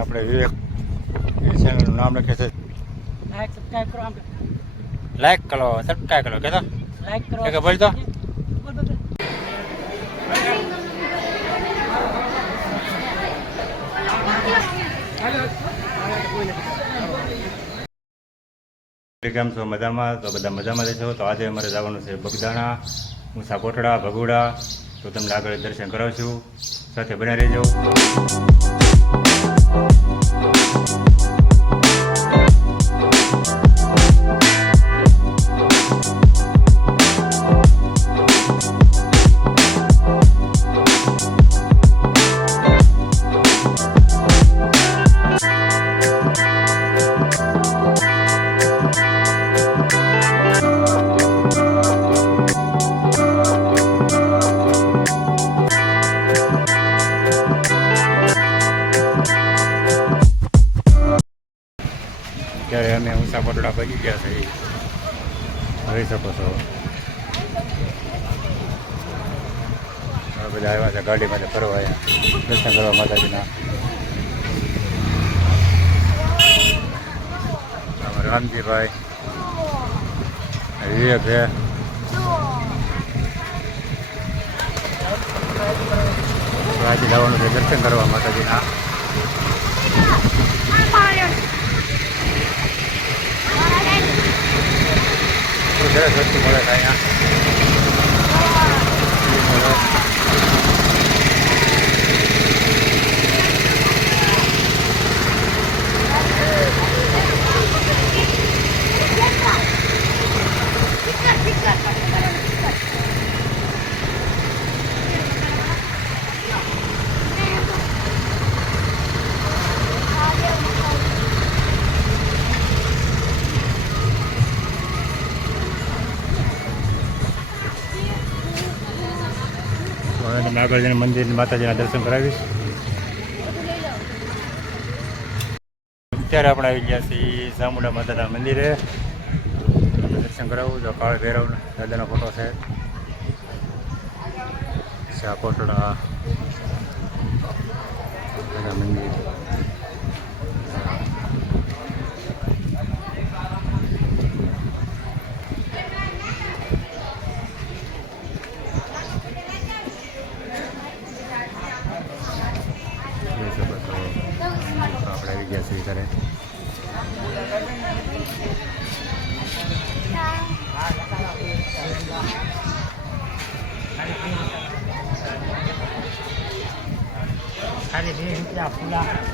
આપણે વિવેક એ ચેનલનું નામ લખે છે. લાઈક સબસ્ક્રાઇબ કરો લાઈક કરો સબસ્ક્રાઈબ કરો કે તો લાઈક કરો. એક બોલ તો. બોલ, બોલ, બોલ. કેમ છો મજામાં? તો બધા મજામાં રહેશો તો આજે અમારે જવાનું છે બગદાણા મુસા કોટડા ભગુડા. તો તમને આગળ દર્શન કરાવશું. સાથે બને રહેજો. Thank you વિવેક છે. તો આજે જવાનું છે દર્શન કરવા માતાજીના. સરસ વસ્તુ મળે છે અહીંયા? તો હવે આગળ જઈને મંદિર માતાજીના દર્શન કરાવીશ. અત્યારે આપણે આવી ગયા છીએ ચામુંડા માતાના મંદિરે. દર્શન કરાવું, જો કાળ ભૈરવ દાદાનો ફોટો છે. દાદા મંદિર.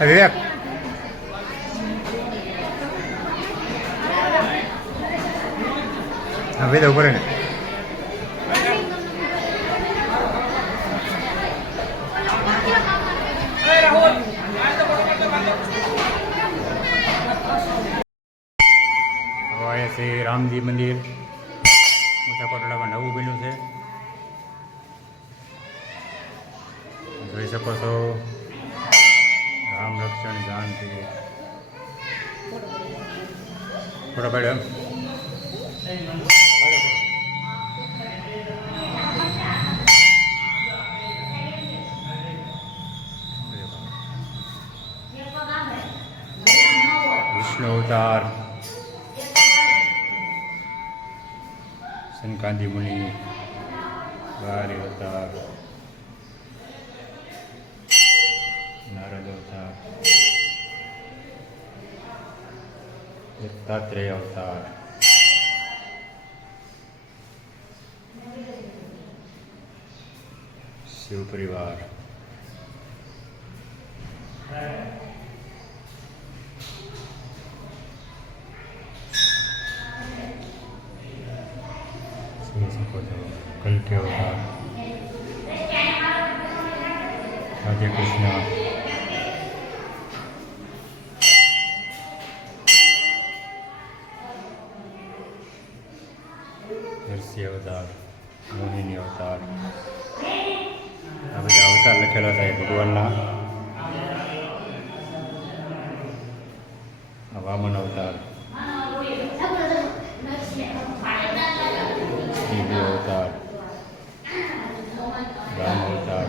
વિવેક હા વિદે ઉપર ને હવે છે રામજી મંદિર મોટા નવું બન્યું છે. જોઈ શકો છો. રામ રક્ષણ જાનકી ફોટો પાડ્યો વિષ્ણુ અવતાર. सन कांदीमुळी भारी अवतार नारद अवतार दत्तात्रेय अवतार शिव परिवार શકો છો કલકી અવતાર રાધે કૃષ્ણ. નરસિંહ અવતાર, મોહિની અવતાર. આ બધા અવતાર લખેલા થાય ભગવાનના આ વામન અવતાર શિવ અવતાર રામ અવતાર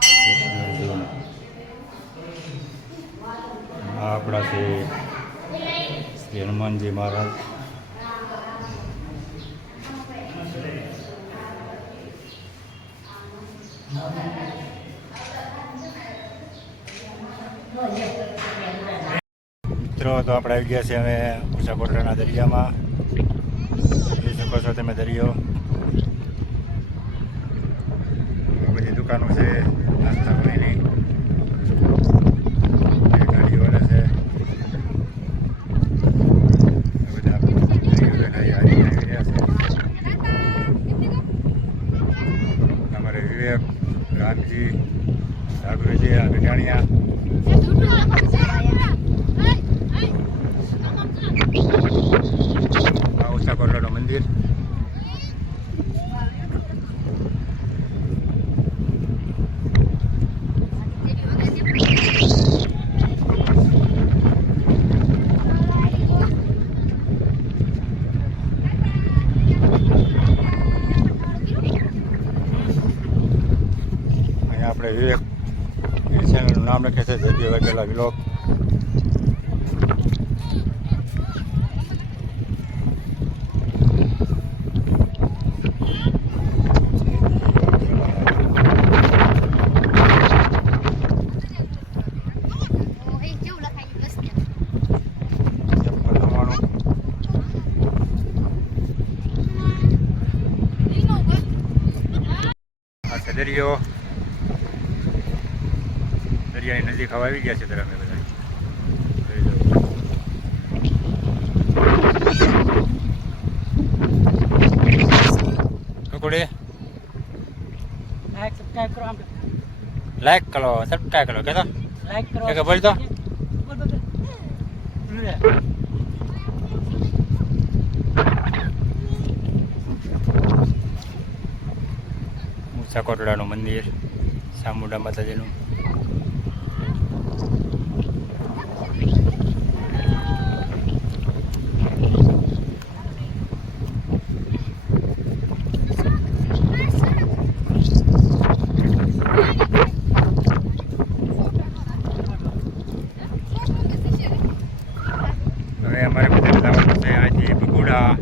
કૃષ્ણ અર્જુન આ આપણા શ્રી શ્રી હનુમાનજી મહારાજ. મિત્રો, તો આપણે આવી ગયા છીએ હવે ઉષા કોટરાના દરિયામાં. જોઈ શકો છો તમે દરિયો. બધી દુકાનો છે નાસ્તા પાણીની બે ગાડીઓ વાળા છે આ બધા દરિયો લઈને આવી આવી રહ્યા છે અમારે વિવેક રામજી ઠાકુરજી આ વિટાણિયા આ ઉષા કોટરાનું મંદિર અહીંયા આપણે વિવેક એ ચેનલનું નામ લખે છે જેપી વાઘેલા છે દરિયો દરિયાની નજીક હવા આવી ગયા છે ત્યારે અમે બધા. કકુડી લાઈક સબસ્ક્રાઇબ કરો લાઈક કરો સબસ્ક્રાઈબ કરો કે તો લાઈક કરો કે બોલ તો. મુસા કોટડાનું મંદિર સામુંડા માતાજીનું હવે અમારે બધા જવાનું છે બગુડા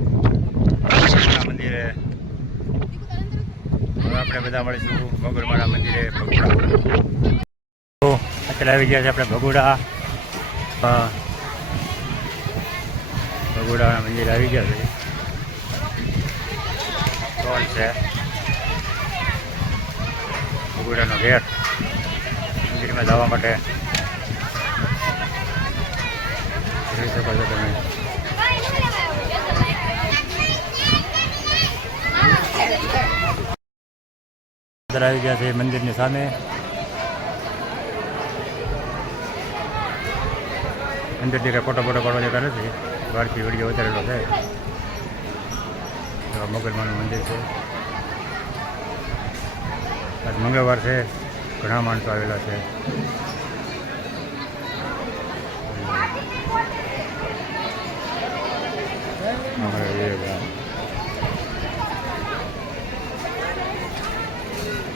બગુડા મંદિરે આપણે બધા મળીશું મોગલમાળા મંદિરે ભગુડા. તો અત્યારે આવી ગયા છે આપણે ભગુડા. ભગુડા મંદિર આવી ગયા છે. કોણ છે? ભગુડાનો ગેટ મંદિરમાં જવા માટે. જોઈ શકો છો તમે. આવી ગયા છે મંદિરની સામે. અંદરથી કંઈ ફોટો ફોટો પાડવા જતા નથી. બહારથી વીડિયો ઉતારેલો છે. મોગલમાનું મંદિર છે. આજ મંગળવાર છે. ઘણા માણસો આવેલા છે અમારા વિવેકરામ.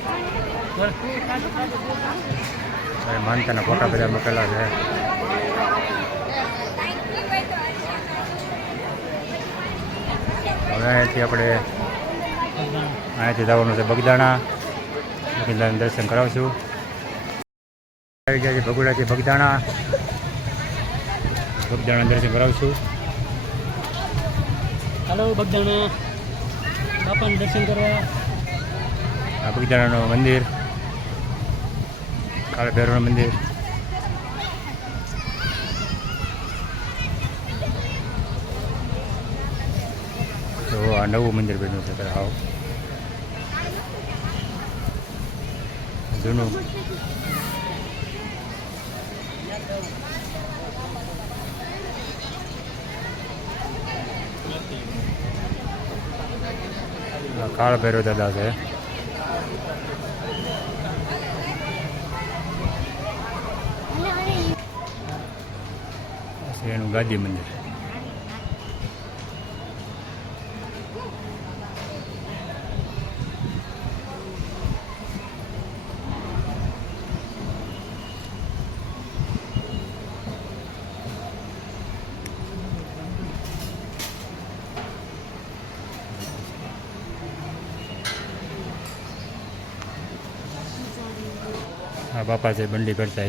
બોલ. હવે માનતાના ફોટા બધા મૂકેલા છે. હવે અહીંયાથી આપણે અહીંયાથી જવાનું છે બગદાણા. બગદાણા દર્શન કરાવશું. આવી ગયા છે ભગુડાથી બગદાણા. બગદાણા દર્શન કરાવશું. હલો બગદાણા. બાપાનું દર્શન કરવા. આ બગદાણાનું મંદિર. કાળ ભૈરવનું મંદિર તો આ નવું મંદિર બન્યું છે આવો જૂનું કાળ ભૈરવ દાદા છે અને અરે ઈ આ એનું ગાદી મંદિર. આ બાપા છે બંડી કરતા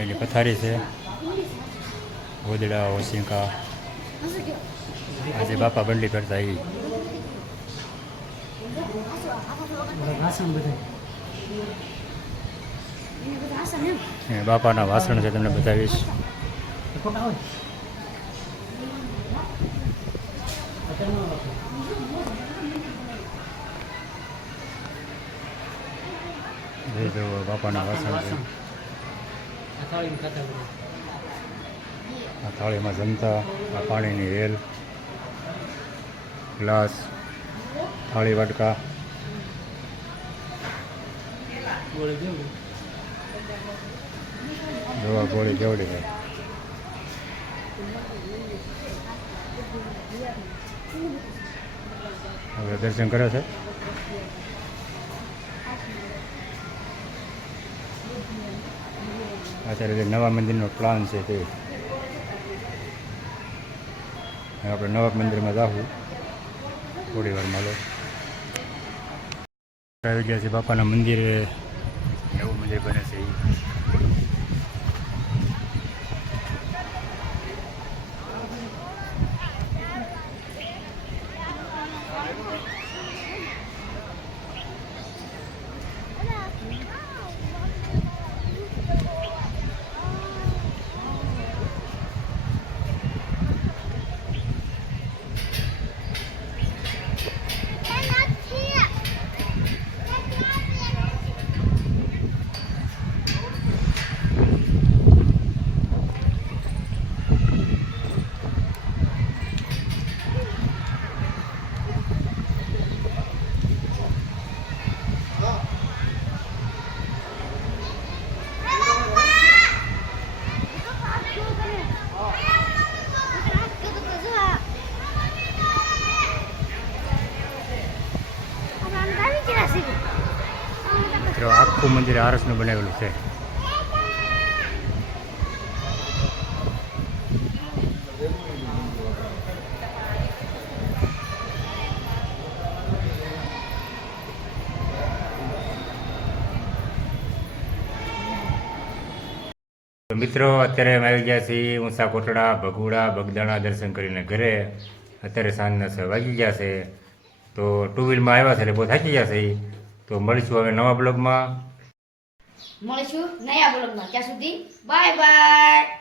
એ પથારી છે. ગોદડા ઓસિંકા આજે બાપા બંડલી કરતા એ બાપાના વાસણ છે તમને બતાવીશ. બાપાના વાસણ છે. આ થાળીમાં જમતા, આ પાણીની હેલ, ગ્લાસ, થાળી વાટકા જોવા ગોળી કેવડી છે? હવે દર્શન કરે છે? અત્યારે જે નવા મંદિરનો પ્લાન છે તે. આપણે નવા મંદિરમાં જાવું થોડી વારમાં લો આવી ગયા છે બાપાના મંદિરે. એવું મંદિર બને છે. મંદિર આરસનું બનાવેલું છે. મિત્રો, અત્યારે અમે આવી ગયા છીએ ઊંસા કોટડા ભગુડા, બગદાણા દર્શન કરીને ઘરે. અત્યારે સાંજના છ વાગી ગયા છે. તો ટુ વ્હીલમાં આવ્યા છે એટલે બહુ થાકી ગયા છે. તો મળીશું હવે નવા બ્લોગમાં. મળીશું નયા બ્લોગમાં. ત્યાં સુધી બાય બાય.